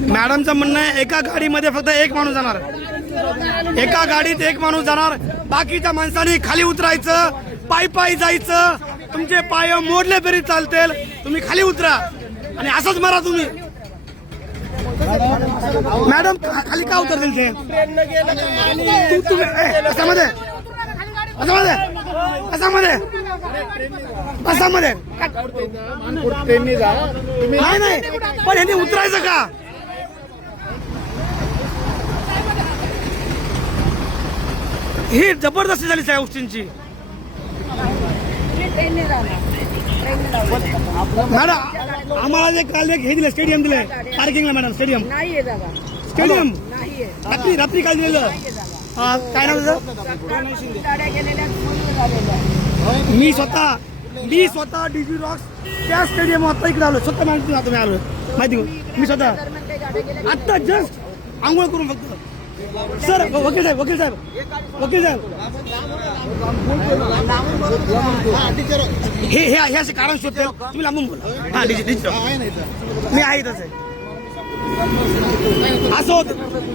मॅडमचं म्हणणं आहे एका गाडीमध्ये फक्त एक माणूस जाणार. एका गाडीत एक माणूस जाणार. बाकीच्या माणसांनी खाली उतरायचं पायी पायी जायचं. तुमचे पाय मोडले तरी चालतील. तुम्ही खाली उतरा. आणि असंच मारा तुम्ही. मॅडम खाली का उतरतील ते? कशामध्ये? कशामध्ये? कशामध्ये? कशामध्ये? नाही नाही. पण यांनी उतरायचं का? ही जबरदस्ती झाली त्या गोष्टींची. मॅडम आम्हाला जे काल एक हे दिलं स्टेडियम दिलंय पार्किंगला मॅडम स्टेडियम स्टेडियम रात्री रात्री काय दिलेलं. काय नाव मी स्वतः मी स्वतः डीजी रॉक्स त्या स्टेडियम आता इकडे आलो स्वतः मॅडम आता मी आलो माहिती? मी स्वतः. आत्ता जस्ट आंघोळ करून फक्त. सर वकील साहेब वकील साहेब वकील साहेब. हे हे हे असे कारण शोधते तुम्ही लांबून बोला. हा डिजिट डिजिट मी आहे तसं असं होत.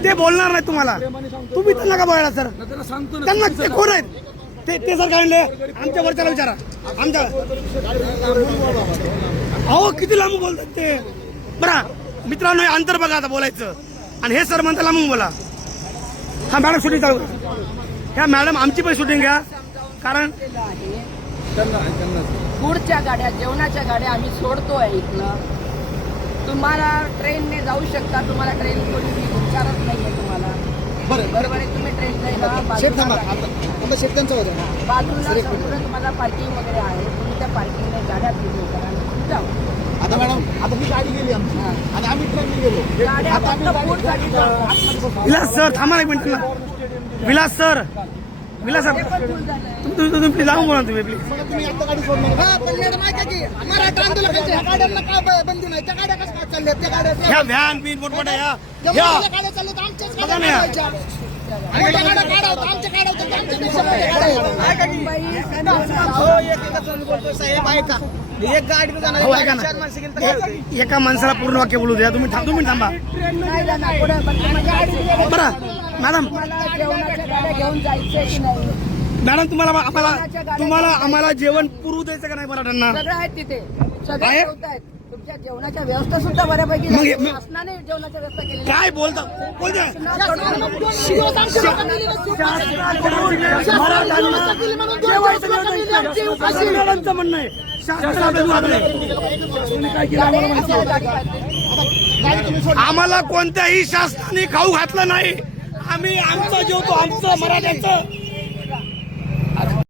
ते बोलणार नाही तुम्हाला. तुम्ही त्यांना का बोलणार सर. त्यांना ते कोण आहेत? ते ते सर काय आमच्या वरच्याला विचारा. आमच्या अहो किती लांब बोलतात ते? बरा मित्रांनो अंतर बघा आता बोलायचं. आणि हे सर म्हणता लांबून बोला. हा मॅडम शूटिंग चालू. करा. ह्या मॅडम आमची पण शूटिंग घ्या. कारण आहे गुडच्या गाड्या जेवणाच्या गाड्या आम्ही सोडतोय इथनं. तुम्हाला ट्रेनने जाऊ शकता तुम्हाला ट्रेन कोणी विचारत नाहीये तुम्हाला. बरं बरोबर आहे तुम्ही थांबा. बाजूला त्यांचं होतं बाजूला तुम्हाला पार्किंग वगैरे आहे. तुम्ही त्या पार्किंगने गाड्या फिरू करा आणि जाऊ. आता मॅडम आता ही गाडी गेली आमची. आणि आम्ही ट्रेनने गेलो. आता आम्ही. विलास सर थांबा ना एक minute. Vilas sir. Vilas sir. तुम्ही तुम्ही- तुम्ही प्लीज लांबून बोला तुम्ही प्लीज तुम्ही आता गाडी सोडणार. हा, पण मॅडम ऐका की मराठा आंदोलकांच्या गाड्यांना का ब- बंदी नाही? त्या गाड्या कशा चालल्या त्या गाड्या ह्या व्हॅन बिन मोठमोठ्या या. ज्या या. मोठ्या गाड्या चालल्या त्या आमच्याच बघा गाड्या ना. काढायच्या. मोठ्या गाड्या काढावं आमच्या गाड्या होत्या, आमच्या गाड्या एका माणसाला पूर्ण वाक्य बोलू द्या. तुम्ही थांब तुम्ही थांबा. बरं मॅडम. तुम्हाला जेवणाच्या गाड्या घेऊन जायचे की नाही मॅडम तुम्हाला आम्हाला तुम्हाला आम्हाला जेवण पुरू द्यायचं का नाही मराठ्यांना सगळं आहेत तिथे. सगळे आहे? तुमच्या जेवणाच्या व्यवस्था सुद्धा बऱ्यापैकी मग झाली. मग- शासनाने जेवणाच्या व्यवस्था केली आहे. काय बोलता? बोलता. मॅडमचं म्हणणं आहे. आम्हाला कोणत्याही शासनाने खाऊ घातलं नाही. आम्ही आमचं जेवतो आमचं मराठ्यांचं.